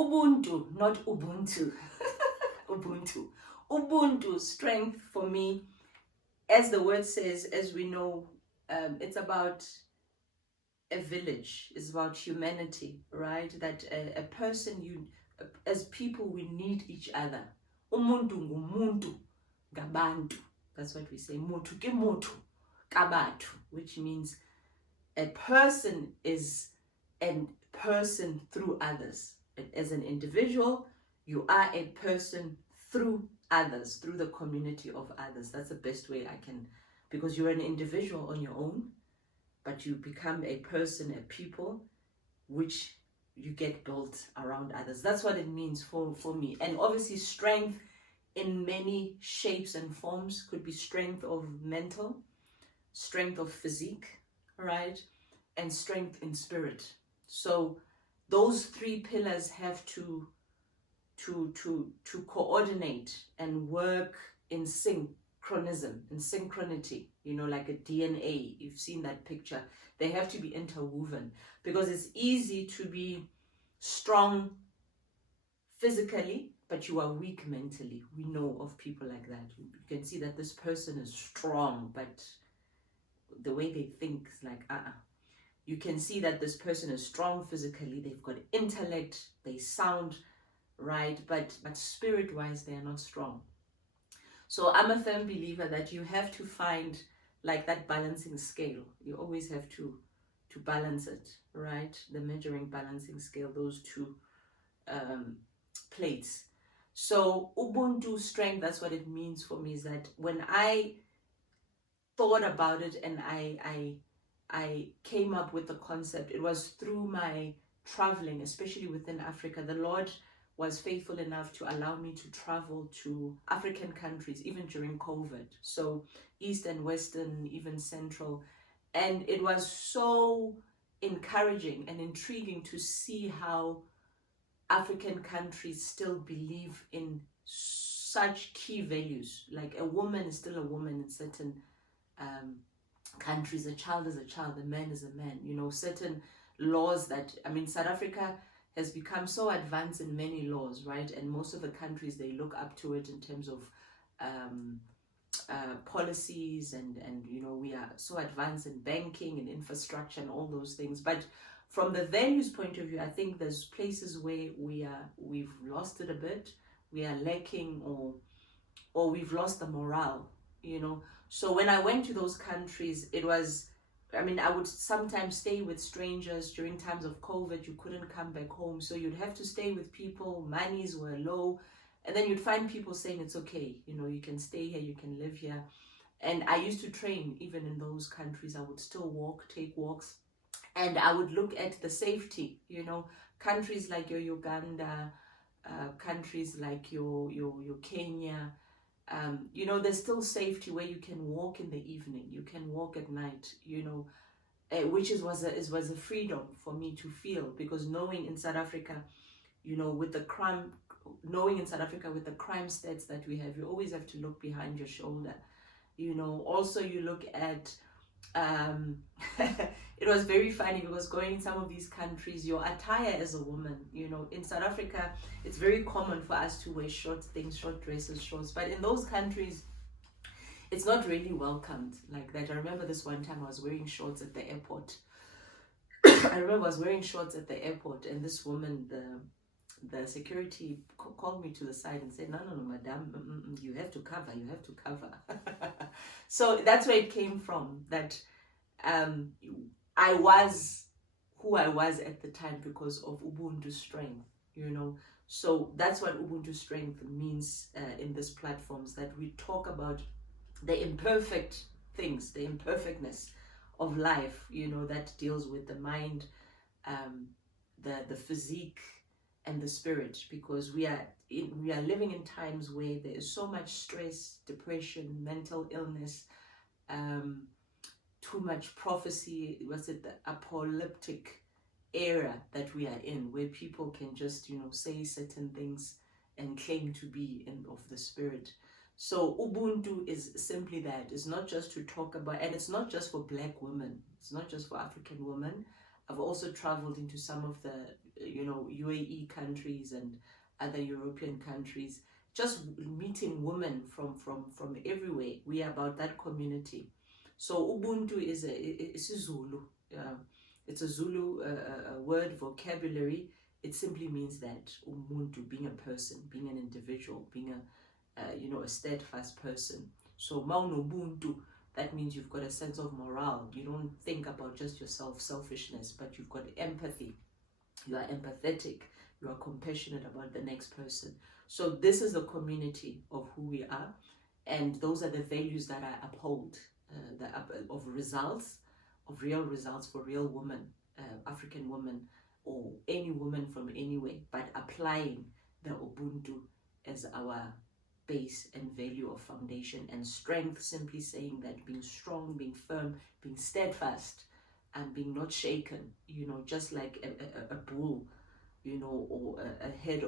Ubuntu, not Ubuntu. Ubuntu. Ubuntu, strength for me, as the word says, as we know, it's about a village, it's about humanity, right? That a person, as people, we need each other. Umuntu ngumuntu, gabantu. That's what we say. Mutu ke mutu, kabatu, which means a person is a person through others. As an individual, you are a person through others, through the community of others. That's the best way I can, because you're an individual on your own, but you become a person, a people, which you get built around others. That's what it means for me. And obviously strength in many shapes and forms. Could be strength of mental, strength of physique, right? And strength in spirit. So those three pillars have to coordinate and work in synchronism, in synchronity, you know, like a DNA. You've seen that picture. They have to be interwoven, because it's easy to be strong physically, but you are weak mentally. We know of people like that. You can see that this person is strong, but the way they think is like, You can see that this person is strong physically, they've got intellect, they sound right, but spirit-wise, they are not strong. So I'm a firm believer that you have to find like that balancing scale. You always have to balance it, right? The measuring balancing scale, those two plates. So Ubuntu strength, that's what it means for me, is that when I thought about it and I came up with the concept, it was through my traveling, especially within Africa. The Lord was faithful enough to allow me to travel to African countries, even during COVID. So East and Western, even Central. And it was so encouraging and intriguing to see how African countries still believe in such key values. Like a woman is still a woman in certain countries, a child is a child, a man is a man, you know, certain laws that, I mean, South Africa has become so advanced in many laws, right? And most of the countries, they look up to it in terms of policies and you know, we are so advanced in banking and infrastructure and all those things. But from the values point of view, I think there's places where we've lost it a bit. We are lacking, or we've lost the morale, you know. So when I went to those countries, it was, I mean, I would sometimes stay with strangers during times of COVID. You couldn't come back home, so you'd have to stay with people. Monies were low, and then you'd find people saying it's okay, you know, you can stay here, you can live here. And I used to train even in those countries. I would still take walks, and I would look at the safety, you know, countries like your Uganda, countries like your Kenya. You know, there's still safety where you can walk in the evening, you can walk at night, you know, which was a freedom for me to feel, because knowing in South Africa, you know, with the crime stats that we have, you always have to look behind your shoulder, you know. Also, you look at it was very funny because going in some of these countries, your attire as a woman, you know, in South Africa, it's very common for us to wear short things, short dresses, shorts, but in those countries, it's not really welcomed like that. I remember this one time I was wearing shorts at the airport. And this woman, the security called me to the side and said, no, madam, you have to cover. So that's where it came from, that I was who I was at the time because of Ubuntu strength, you know. So that's what Ubuntu strength means in these platforms, that we talk about the imperfect things, the imperfectness of life, you know, that deals with the mind, the physique, and the spirit, because we are living in times where there is so much stress, depression, mental illness, too much prophecy. Was it the apocalyptic era that we are in, where people can just, you know, say certain things and claim to be of the spirit? So Ubuntu is simply that. It's not just to talk about, and it's not just for Black women, it's not just for African women. I've also traveled into some of the, UAE countries and other European countries, just meeting women from everywhere. We are about that community. So Ubuntu it's a Zulu. It's a Zulu word vocabulary. It simply means that Ubuntu, being a person, being an individual, being a steadfast person. So Mauno Ubuntu, that means you've got a sense of morale. You don't think about just yourself, selfishness, but you've got empathy. You are empathetic. You are compassionate about the next person. So this is the community of who we are, and those are the values that I uphold, of results, of real results for real women, African women, or any woman from anywhere, but applying the Ubuntu as our base and value of foundation, and strength simply saying that being strong, being firm, being steadfast, and being not shaken, just like a bull, or a head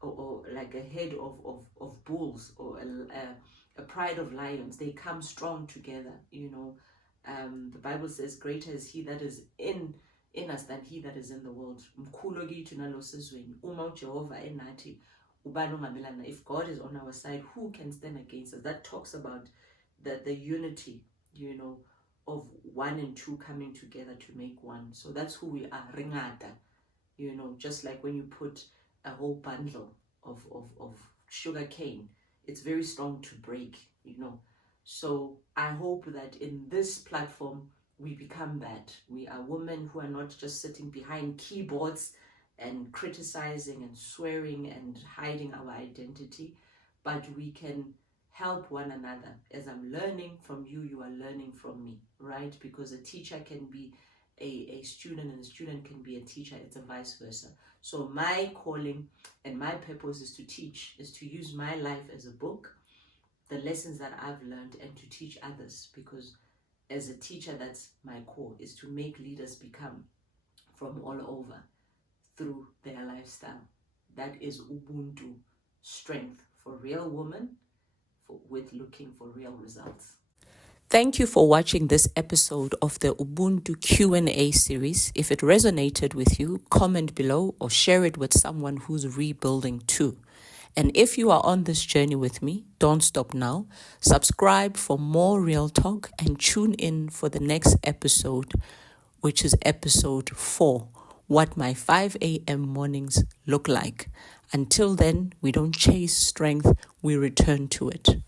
or like a head of bulls, or a pride of lions. They come strong together. The Bible says, greater is he that is in us than he that is in the world. If God is on our side, who can stand against us? That talks about the unity, of one and two coming together to make one. So that's who we are, ringata. Just like when you put a whole bundle of sugar cane, it's very strong to break. So I hope that in this platform we become that. We are women who are not just sitting behind keyboards and criticizing and swearing and hiding our identity, but we can help one another. As I'm learning from you, you are learning from me, right? Because a teacher can be a student, and a student can be a teacher. It's a vice versa. So my calling and my purpose is to teach, is to use my life as a book, the lessons that I've learned, and to teach others. Because as a teacher, that's my core, is to make leaders become from all over through their lifestyle. That is Ubuntu, strength for real women, with looking for real results. Thank you for watching this episode of the Ubuntu Q&A series. If it resonated with you, comment below or share it with someone who's rebuilding too. And if you are on this journey with me, don't stop now. Subscribe for more real talk and tune in for the next episode, which is episode 4, what my 5 a.m. mornings look like. Until then, we don't chase strength, we return to it.